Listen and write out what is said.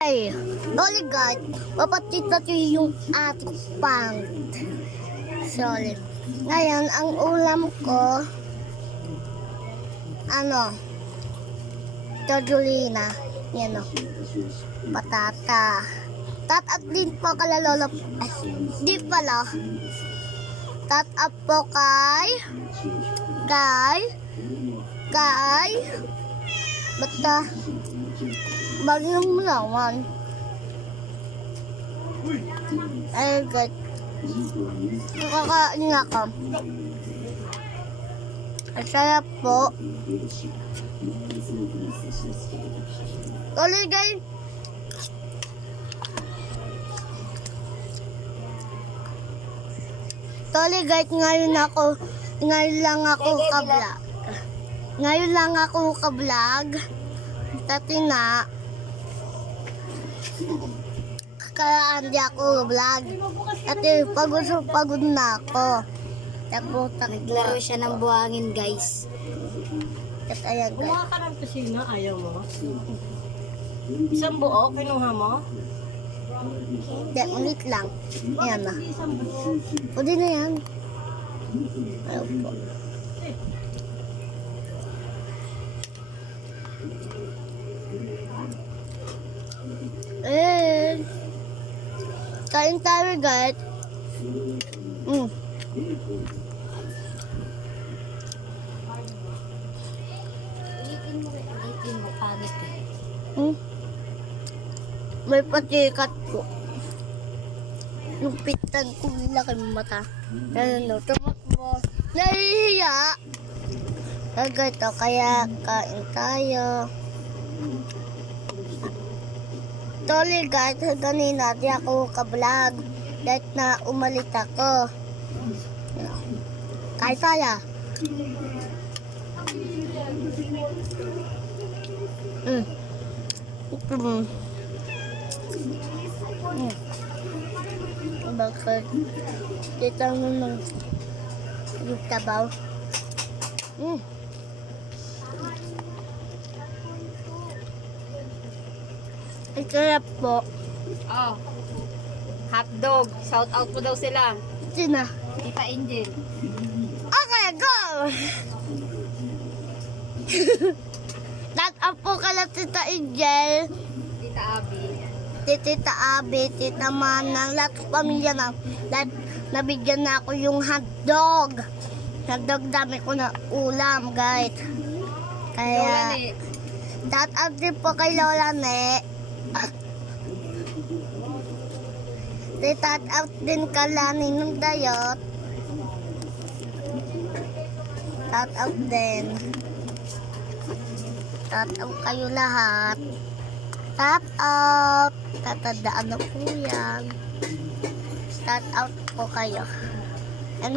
Ay, Dolly guys, papatita ko yung ating pang. Sorry. Ngayon, ang ulam ko, tortolina. Yan o. Patata. Tatap din po kalalolo. Ay, di pala. Tatap po kay, basta, bagay mo naman. Ay, good. Nakakain ako. Ang sarap po. Tuloy guys. Tuloy guys, ngayon lang ako ka-vlog. Ngayon lang ako ka-vlog. Dati na. Kaya hindi ako vlog. Dati pagod na ako. Naglaro siya ng buhangin, guys. At ayan guys. Kumuha ka ng kusina, ayaw mo? Isang buo, kinuha mo? Hindi, ulit lang. Ayan na. Isang buo. Pwede na yan. Ayaw po. Kain tayo guys. Ulitin mo, pagit eh. May patikat ko. Yung pitan ko laki ng mata. Tumakbo. Nahihiya. Kagad to, kaya kain tayo. Sorry guys, ganina di ako ka-vlog. Dahil na umalit ako. Kain tayo. Bakit? Kita mo ng yung tabaw. Ang sarap po. Oh. Hotdog. Shout out mo daw sila. Sina? Tita Angel. Okay, go! Tat-up po kala Tita Angel, Tita Abby. Tita Abby, Tita Manang, lahat ng pamilya na. Lahat nabigyan na ako yung hotdog. Hotdog dami ko na ulam, guys. Lola Kaya, ni. tat-up din po kay Lola Ne. Tat-up din kala Ninong Dayot. Tat-up din. Tat-up kayo lahat. Tat-up. Tatandaan na po yan. Tat-out po kayo. And